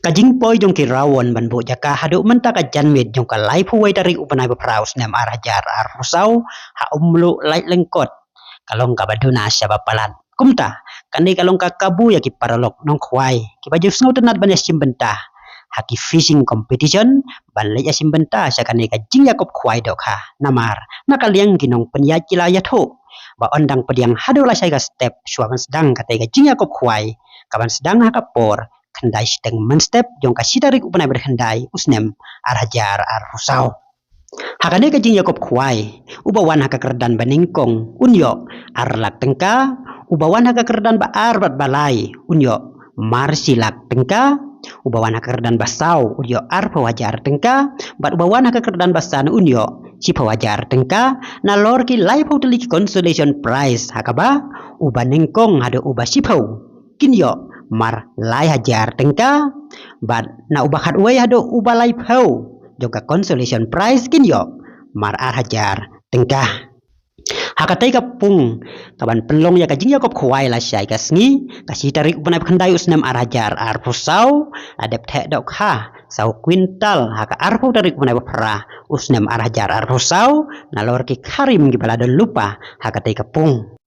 Kajing poi jong ki rawon ban bo jaka hadu menta ka janmit jong ka lai puai dari upanai bepraus nem arah jar arusau ha umlu lai lengkot kalong ka baduna siapa palat kumta kani kalong ka kabu ya ki paralok nong kwai ki baju snau tenat ban yasim bentah haki fishing competition ban lai yasim bentah sakani ka jing yakop kwai dok ha namar nakaliang ginong penyat kilaya tho ba ondang pediang hadu la sai ka step suaman sedang katai ka jing yakop kwai kaban sedang ha kapor kendai sedang menstep jong ka sitarik upanai berkendai usnem arhajar arusau hakane ka jing yakop kwai ubawan haka kerdan baningkong unyo arlak tengka ubawan haka kerdan ba arbat balai unyo marsilak tengka ubawan haka kerdan basau unyo arpawajar tengka bat ubawan haka kerdan basan unyo si pawajar tengka na lor ki life hotel consolation prize hakaba ubaningkong hado ubasipau kinyo mar lai hajar tengka bat na ubahat way hado ubalai pau juga consolation prize kinyo mar ar hajar tengka hakatai ka pung kaban pelong ya kajing yakop kwai la syai ka sngi kasi tarik upanai khandai usnam ar hajar ar pusau adep the dok ha sau kwintal haka arpo tarik upanai pra usnam ar hajar ar pusau na lor ki karim gi balada lupa hakatai ka pung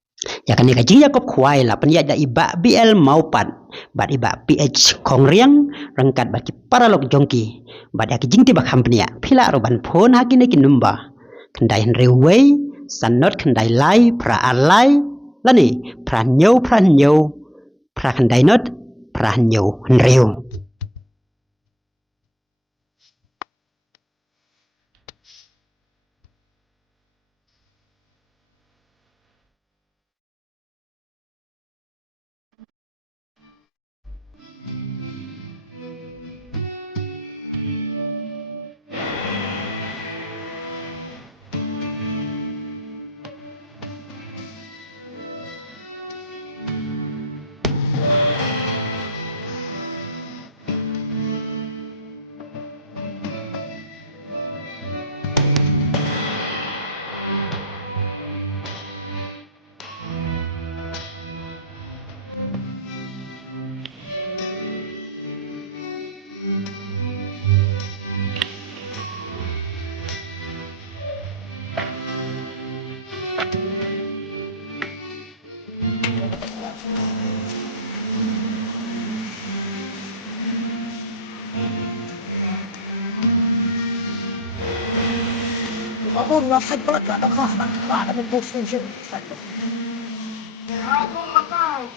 ya kan ka jing yakop kwai la penya da iba BL maupat bat iba PH kongriang rangkat bat ki paralok jongki bat ya ki jing tiba company phila roban phone hakine ki numba kendai railway sanot kendai lai pra alai lani pra nyau pra kendai not pra nyau reu Aku nggak sempat ada kelas ada posisi. Aku nggak tahu,